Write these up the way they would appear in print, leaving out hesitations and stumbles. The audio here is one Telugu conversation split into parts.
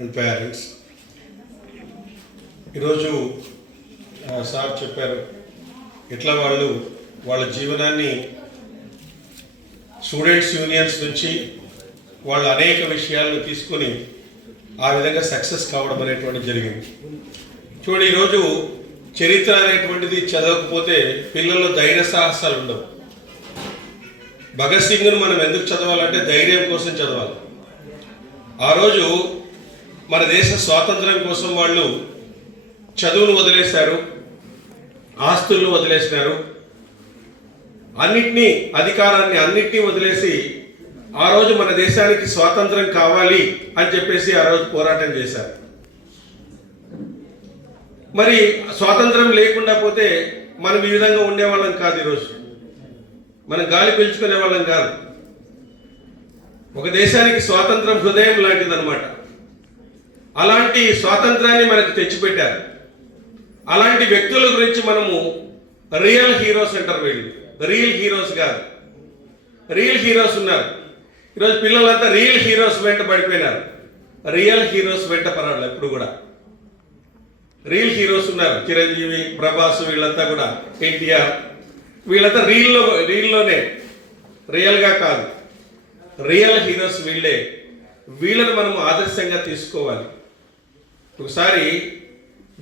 And parents. ఈరోజు సార్ చెప్పారు ఎట్లా వాళ్ళ జీవనాన్ని స్టూడెంట్స్ యూనియన్స్ నుంచి వాళ్ళు అనేక విషయాలను తీసుకొని ఆ విధంగా సక్సెస్ కావడం అనేటువంటిది జరిగింది. చూడండి, ఈరోజు చరిత్ర అనేటువంటిది చదవకపోతే పిల్లల్లో ధైర్య సాహసాలు ఉండవు. భగత్ సింగ్ను మనం ఎందుకు చదవాలంటే ధైర్యం కోసం చదవాలి. ఆ రోజు మన దేశ స్వాతంత్రం కోసం వాళ్ళు చదువును వదిలేశారు, ఆస్తులను వదిలేసినారు, అధికారాన్ని అన్నిటినీ వదిలేసి ఆ రోజు మన దేశానికి స్వాతంత్రం కావాలి అని చెప్పేసి ఆ రోజు పోరాటం చేశారు. మరి స్వాతంత్రం లేకుండా పోతే మనం ఈ విధంగా ఉండేవాళ్ళం కాదు. ఈరోజు మనం గాలి పీల్చుకునే వాళ్ళం కాదు. ఒక దేశానికి స్వాతంత్రం హృదయం లాంటిది అనమాట. అలాంటి స్వాతంత్రాన్ని మనకు తెచ్చిపెట్టారు. అలాంటి వ్యక్తుల గురించి మనము రియల్ హీరోస్ అంటారు. వీళ్ళు రియల్ హీరోస్ కాదు, రియల్ హీరోస్ ఉన్నారు. ఈరోజు పిల్లలంతా రియల్ హీరోస్ వెంట పడిపోయినారు. రియల్ హీరోస్ వెంట పరాడు ఎప్పుడు కూడా రియల్ హీరోస్ ఉన్నారు. చిరంజీవి, ప్రభాస్, వీళ్ళంతా కూడా, ఎన్టీఆర్, వీళ్ళంతా రీల్లోనే, రియల్గా కాదు. రియల్ హీరోస్ వీళ్ళే. వీళ్ళని మనము ఆదర్శంగా తీసుకోవాలి. ఒకసారి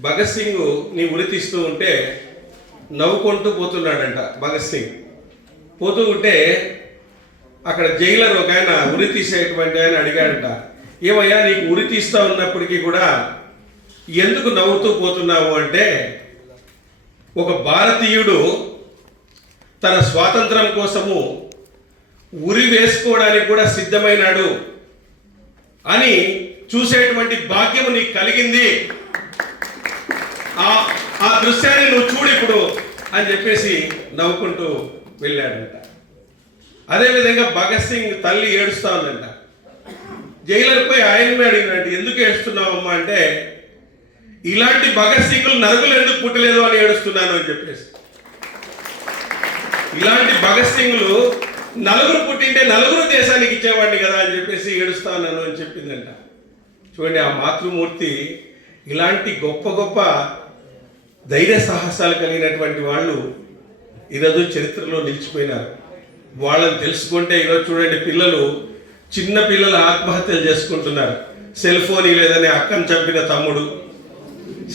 భగత్ సింగ్ నీ ఉరి తీస్తూ ఉంటే నవ్వుకుంటూ పోతున్నాడంట. భగత్ సింగ్ పోతూ ఉంటే అక్కడ జైలర్ ఒక ఆయన, ఉరి తీసేటువంటి ఆయన అడిగాడంట, ఏమయ్యా నీకు ఉరి తీస్తా ఉన్నప్పటికీ కూడా ఎందుకు నవ్వుతూ పోతున్నావు అంటే, ఒక భారతీయుడు తన స్వాతంత్రం కోసము ఉరి వేసుకోవడానికి కూడా సిద్ధమైనాడు అని చూసేటువంటి భాగ్యము నీకు కలిగింది. ఆ దృశ్యాన్ని నువ్వు చూడు ఇప్పుడు అని చెప్పేసి నవ్వుకుంటూ వెళ్ళాడంట. అదేవిధంగా భగత్ సింగ్ తల్లి ఏడుస్తా ఉందంట. జైలర్ పోయి ఆయనమే అడిగినట్టు, ఎందుకు ఏడుస్తున్నావమ్మా అంటే, ఇలాంటి భగత్ సింగ్లు నలుగురు ఎందుకు పుట్టలేదు అని ఏడుస్తున్నాను అని చెప్పేసి. ఇలాంటి భగత్ సింగ్లు నలుగురు పుట్టింటే నలుగురు దేశానికి ఇచ్చేవాడిని కదా అని చెప్పేసి ఏడుస్తా ఉన్నాను అని చెప్పిందంట. చూడండి, ఆ మాతృమూర్తి ఇలాంటి గొప్ప గొప్ప ధైర్య సాహసాలు కలిగినటువంటి వాళ్ళు ఈరోజు చరిత్రలో నిలిచిపోయినారు. వాళ్ళని తెలుసుకుంటే ఈరోజు చూడండి, చిన్న పిల్లలు ఆత్మహత్యలు చేసుకుంటున్నారు. సెల్ ఫోన్ లేదని అక్కను చంపిన తమ్ముడు,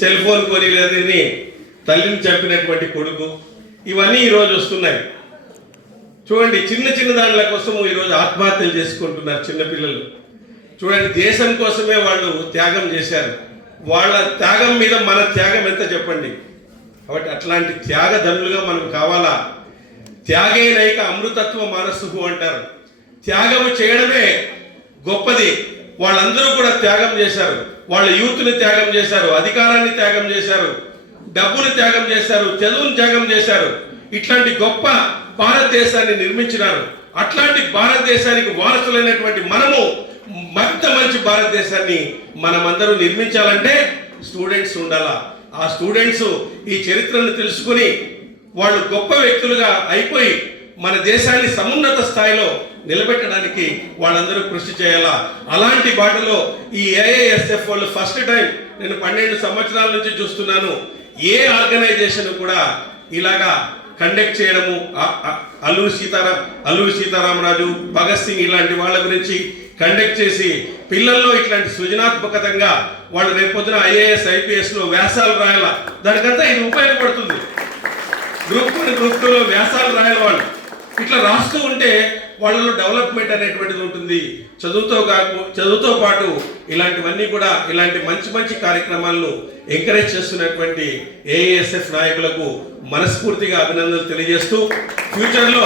సెల్ ఫోన్ కొని లేదని తల్లిని చంపినటువంటి కొడుకు, ఇవన్నీ ఈరోజు వస్తున్నాయి. చూడండి, చిన్న దానిల కోసము ఈరోజు ఆత్మహత్యలు చేసుకుంటున్నారు చిన్నపిల్లలు. చూడండి, దేశం కోసమే వాళ్ళు త్యాగం చేశారు. వాళ్ళ త్యాగం మీద మన త్యాగం ఎంత చెప్పండి. కాబట్టి అట్లాంటి త్యాగధనులుగా మనం కావాలా. త్యాగేనైక అమృతత్వ మానసుహు అంటారు. త్యాగము చేయడమే గొప్పది. వాళ్ళందరూ కూడా త్యాగం చేశారు. వాళ్ళ యూత్ని త్యాగం చేశారు, అధికారాన్ని త్యాగం చేశారు, డబ్బుని త్యాగం చేశారు, చదువుని త్యాగం చేశారు. ఇట్లాంటి గొప్ప భారతదేశాన్ని నిర్మించినారు. అట్లాంటి భారతదేశానికి వారసులైనటువంటి మనము మరింత మంచి భారతదేశాన్ని మనమందరూ నిర్మించాలంటే స్టూడెంట్స్ ఉండాలా. ఆ స్టూడెంట్స్ ఈ చరిత్రను తెలుసుకుని వాళ్ళు గొప్ప వ్యక్తులుగా అయిపోయి మన దేశాన్ని సమున్నత స్థాయిలో నిలబెట్టడానికి వాళ్ళందరూ కృషి చేయాలా. అలాంటి బాటలో ఈ ఏఐఎస్ఎఫ్ వాళ్ళు ఫస్ట్ టైం, నేను 12 సంవత్సరాల నుంచి చూస్తున్నాను, ఏ ఆర్గనైజేషన్ కూడా ఇలాగా కండక్ట్ చేయడము, అల్లూరి సీతారామరాజు, భగత్ సింగ్ ఇలాంటి వాళ్ళ గురించి కండక్ట్ చేసి పిల్లల్లో ఇట్లాంటి సృజనాత్మకంగా వాళ్ళు రేపొద్దున ఐఏఎస్ ఐపీఎస్లో వ్యాసాలు రాయాలా. దానికంతా ఇది ఉపయోగపడుతుంది. గ్రూప్ 1 గ్రూప్ 2లో వ్యాసాలు రాయాలి. వాళ్ళు ఇట్లా రాస్తూ ఉంటే వాళ్ళలో డెవలప్మెంట్ అనేటువంటిది ఉంటుంది. చదువుతో పాటు ఇలాంటివన్నీ కూడా, ఇలాంటి మంచి కార్యక్రమాలను ఎంకరేజ్ చేస్తున్నటువంటి ఏఐఎస్ఎఫ్ నాయకులకు మనస్ఫూర్తిగా అభినందనలు తెలియజేస్తూ ఫ్యూచర్లో